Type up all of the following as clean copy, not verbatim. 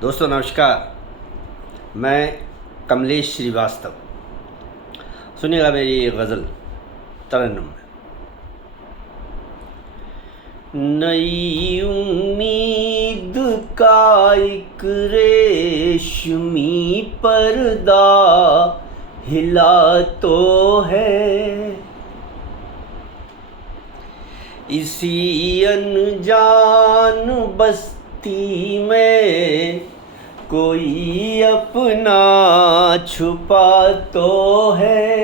दोस्तों नमस्कार। मैं कमलेश श्रीवास्तव। सुनिएगा मेरी ये गज़ल तरन्नुम में। नई उम्मीद का एक रेशमी पर्दा हिला तो है, इसी अनजान बस्ती में कोई अपना छुपा तो है।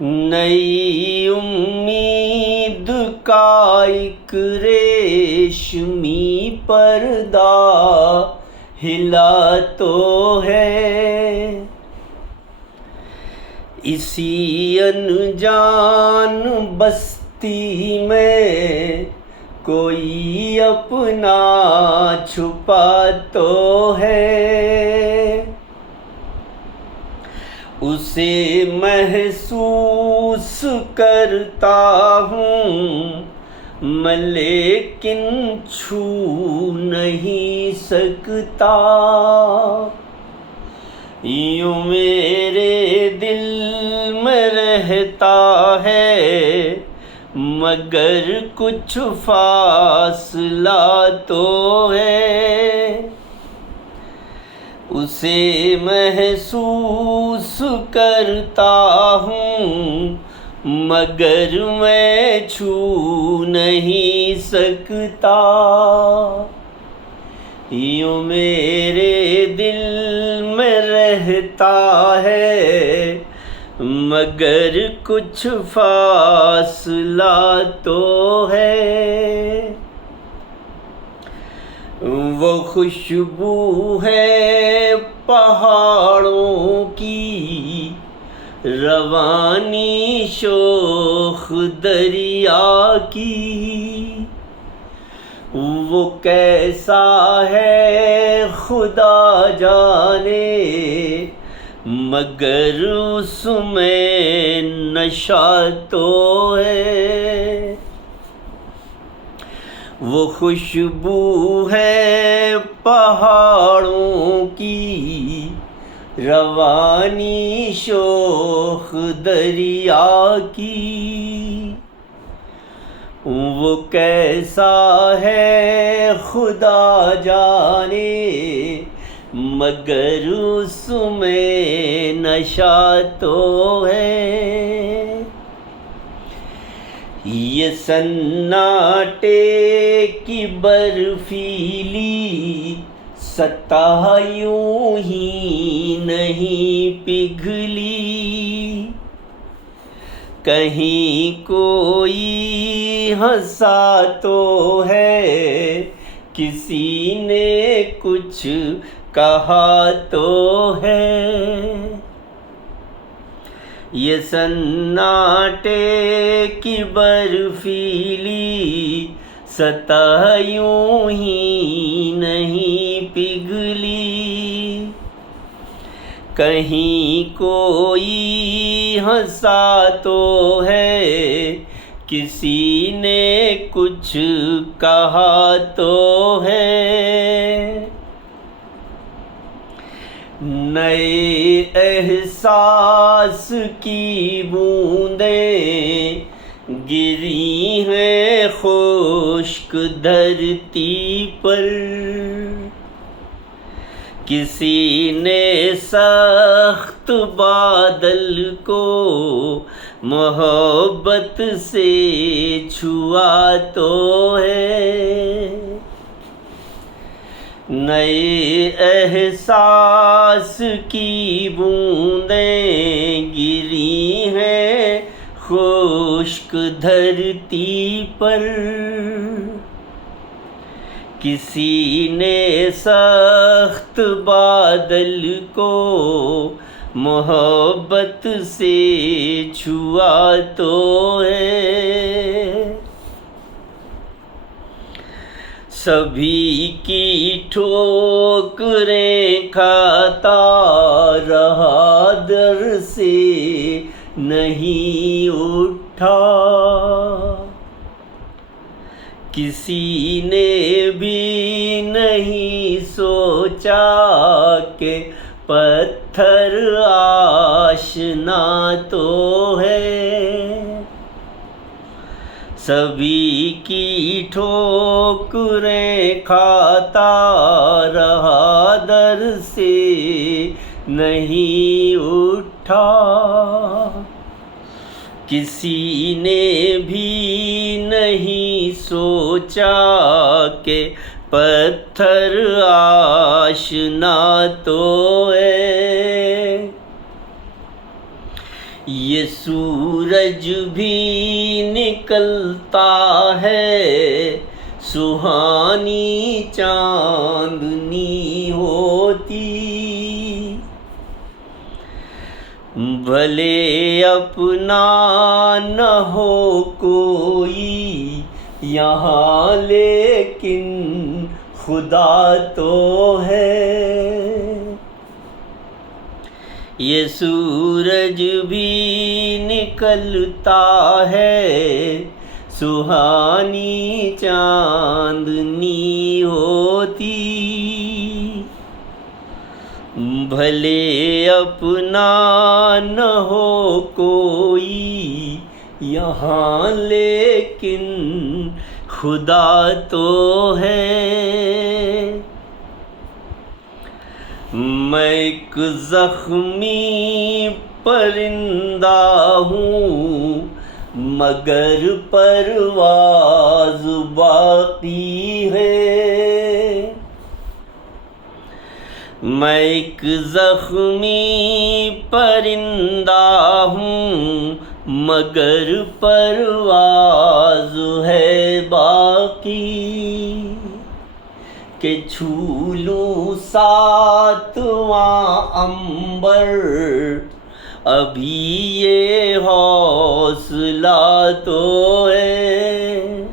नई उम्मीद का एक रेशमी पर्दा हिला तो है, इसी अनजान बस्ती में कोई अपना छुपा तो है। उसे महसूस करता हूँ मैं, लेकिन छू नहीं सकता। यूँ मेरे दिल में रहता है, मगर कुछ फासला तो है। उसे महसूस करता हूँ, मगर मैं छू नहीं सकता। यूँ मेरे दिल में रहता है, मगर कुछ फासला तो है। वो खुशबू है पहाड़ों की, रवानी शोख दरिया की। वो कैसा है खुदा जाने, मगर उसमें नशा तो है। वो खुशबू है पहाड़ों की, रवानी शोख दरिया की। वो कैसा है खुदा जाने, मगर उसमें नशा तो है। ये सन्नाटे की बर्फीली सतह यूं ही नहीं पिघली, कहीं कोई हंसा तो है, किसी ने कुछ कहा तो है। ये सन्नाटे की बर्फीली सतह यूं ही नहीं पिघली, कहीं कोई हंसा तो है, किसी ने कुछ कहा तो है। नए एहसास की बूंदें गिरी हैं खुश्क धरती पर, किसी ने सख्त बादल को मोहब्बत से छुआ तो है। नए एहसास की बूंदें गिरी हैं खुश्क धरती पर, किसी ने सख्त बादल को मोहब्बत से छुआ तो है। सभी की ठोकरें खाता रहा, दर से नहीं उठा, किसी ने भी नहीं सोचा कि पत्थर आशना तो है। सभी की ठोकरें खाता रहा, दर से नहीं उठा। किसी ने भी नहीं सोचा कि पत्थर आशना तो है। ये सूरज भी निकलता है, सुहानी चांदनी होती। भले अपना न हो कोई यहाँ, लेकिन खुदा तो है। ये सूरज भी निकलता है, सुहानी चांदनी होती। भले अपना न हो कोई यहाँ, लेकिन खुदा तो है। मैं एक ज़ख्मी परिंदा हूँ, मगर परवाज़ बाकी है। मैं एक ज़ख्मी परिंदा हूँ, मगर परवाज़ है बाकी। कि छू लूँ सातवां अंबर, अभी ये हौसला तो है।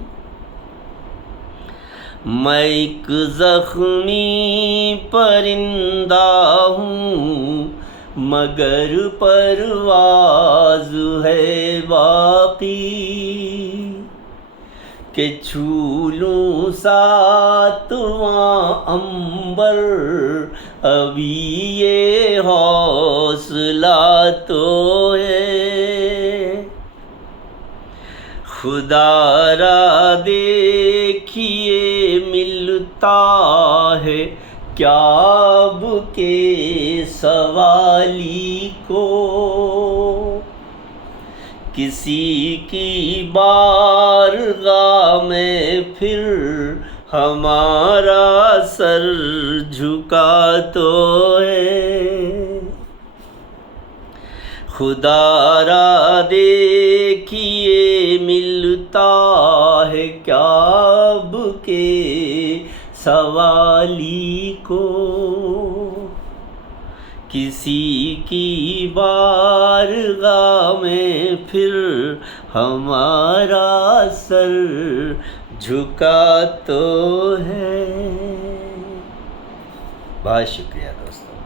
मैं एक ज़ख्मी परिंदा हूँ, मगर परवाज़ है बाकी। कि छू लूँ सातवां अंबर, अभी ये हौसला तो है। खुदारा देखिए मिलता है क्या अब के सवाली को। किसी की बारगाह में फिर हमारा सर झुका तो है। खुदारा देखिए मिलता है क्या अब के सवाली को। किसी की बारगाह में फिर हमारा सर झुका तो है। बहुत शुक्रिया दोस्तों।